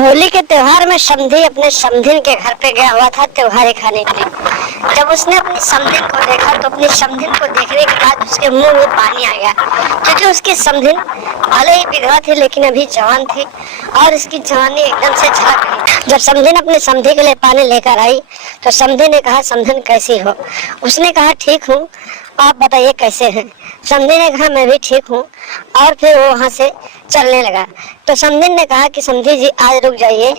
होली के त्योहार में समधी अपने समधिन के घर पे गया हुआ था त्योहारी खाने के लिए। जब उसने अपनी समधिन को देखा तो अपनी समधिन को देखने के बाद उसके मुंह में पानी आ गया, क्योंकि उसकी समधिन भले ही विधवा थी लेकिन अभी जवान थी और इसकी जवानी एकदम से झलक गई। जब समधिन अपने समधी के लिए पानी लेकर आई तो समधी ने कहा, समधिन कैसी हो? उसने कहा, ठीक हूँ, आप बताइए कैसे हैं? समधी ने कहा, मैं भी ठीक हूँ। और फिर वो वहाँ से चलने लगा। तो समधिन ने कहा कि समधी जी आज रुक जाइए,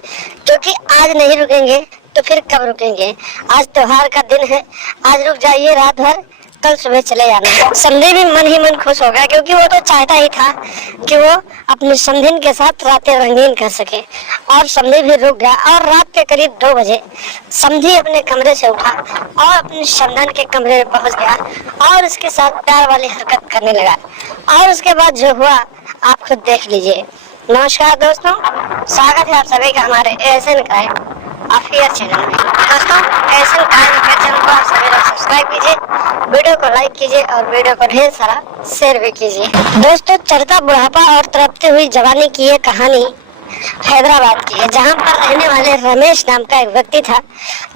क्योंकि आज नहीं रुकेंगे तो फिर कब रुकेंगे? आज त्योहार का दिन है, आज रुक जाइए रात भर, कल सुबह चले जाना। समधी भी मन ही मन खुश हो गया, क्योंकि वो तो चाहता ही था कि वो अपनी समधिन के साथ रातें रंगीन कर सके। और समधी भी रुक गया और रात के करीब 2 बजे समधी अपने कमरे से उठा और अपनी समधन के कमरे में पहुंच गया और उसके साथ प्यार वाली हरकत करने लगा। और उसके बाद जो हुआ आप खुद देख लीजिए। नमस्कार दोस्तों, स्वागत है आप सभी का हमारे एएसएन क्राइम अफेयर चैनल में। दोस्तों, एएसएन क्राइम अफेयर चैनल को आप सभी लोग सब्सक्राइब कीजिए, वीडियो को लाइक कीजिए और वीडियो को ढेर सारा शेयर भी कीजिए। दोस्तों, चढ़ता बुढ़ापा और तड़पती हुई जवानी की ये कहानी हैदराबाद की है, जहां पर रहने वाले रमेश नाम का एक व्यक्ति था,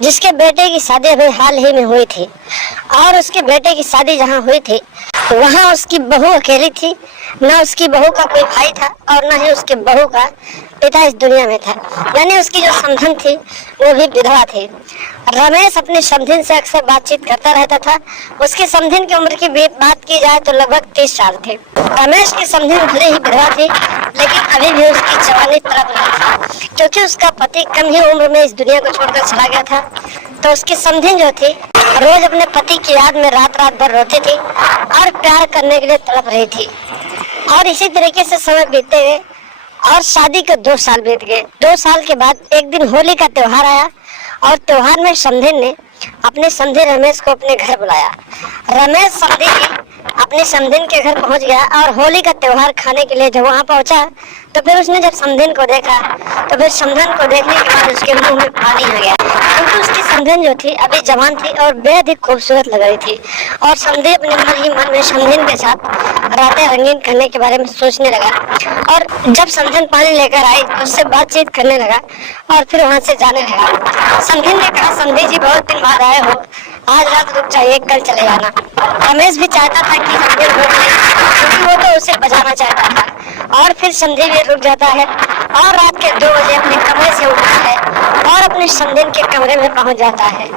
जिसके बेटे की शादी अभी हाल ही में हुई थी। और उसके बेटे की शादी जहां हुई थी वहां उसकी बहू अकेली थी, ना उसकी बहू का कोई भाई था और ना ही उसके बहू का पिता इस दुनिया में था। यानी उसकी जो समधन थी वो भी विधवा थी। रमेश अपनी समधिन से अक्सर बातचीत करता रहता था। उसकी समधिन की उम्र की बात की जाए तो लगभग 30 साल थे। रमेश की समधिन भले ही विधवा थी लेकिन अभी भी उसकी जवानी तड़प रही थी, क्योंकि उसका पति कम ही उम्र में इस दुनिया को छोड़कर चला गया था। तो उसकी समधिन जो थी रोज अपने पति की याद में रात रात भर रोती थी और प्यार करने के लिए तड़प रही थी। और इसी तरीके से समय बीतते गए और शादी के 2 साल बीत गए। 2 साल के बाद एक दिन होली का त्योहार आया और त्योहार में समधिन ने अपने समधी रमेश को अपने घर बुलाया। रमेश समधी अपनी समधिन के घर पहुंच गया और होली का त्योहार खाने के लिए जब वहां पहुंचा तो फिर उसने जब समधिन को देखा तो फिर समधन को देखने के बाद उसके मुंह में पानी आ गया, क्योंकि उसकी समधन जो थी अभी जवान थी और बेहद ही खूबसूरत लग रही थी। और समधी अपने मन ही मन में समधिन के साथ रातें रंगीन करने के बारे में सोचने लगा। और जब समधन पानी लेकर आई तो उससे बातचीत करने लगा और फिर वहां से जाने लगा। समधिन ने कहा, समधी जी बहुत दिन बाद आए हो, आज रात रुक जाइए, कल चले जाना। रमेश भी चाहता था कि समधी रुक जाए, क्योंकि वो तो उसे बचाना चाहता था। और फिर समधी भी रुक जाता है और रात के 2 बजे अपने कमरे से उठता है और अपने समधिन के कमरे में पहुंच जाता है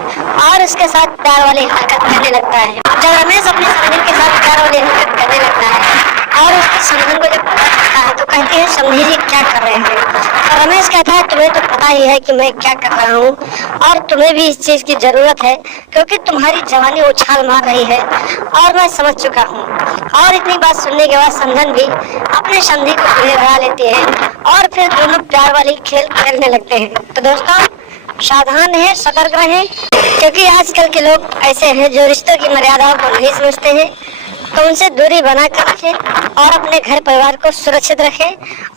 और उसके साथ प्यार वाली हरकत करने लगता है। जब रमेश अपनी समधिन के साथ प्यार वाली हरकत करने लगता है और उसकी समधन को जब पता चलता है तो कहती है, समधी जी क्या कर रहे हैं? और रमेश कहता है, तुम्हें तो पता ही है कि मैं क्या कर रहा हूँ और तुम्हें भी इस चीज की जरूरत है, क्योंकि तुम्हारी जवानी उछाल मार रही है और मैं समझ चुका हूँ। और इतनी बात सुनने के बाद समधन भी अपने समधी को गले लगा लेती है और फिर दोनों प्यार वाली खेल खेलने लगते हैं। तो दोस्तों, सावधान रहें, सतर्क रहें, क्योंकि आजकल के लोग ऐसे हैं जो रिश्तों की मर्यादाओं को नहीं समझते हैं। तो उनसे दूरी बनाकर रखें और अपने घर परिवार को सुरक्षित रखें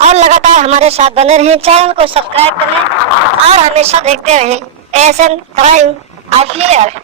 और लगातार हमारे साथ बने रहें। चैनल को सब्सक्राइब करें और हमेशा देखते रहें एएसएन क्राइम अफेयर।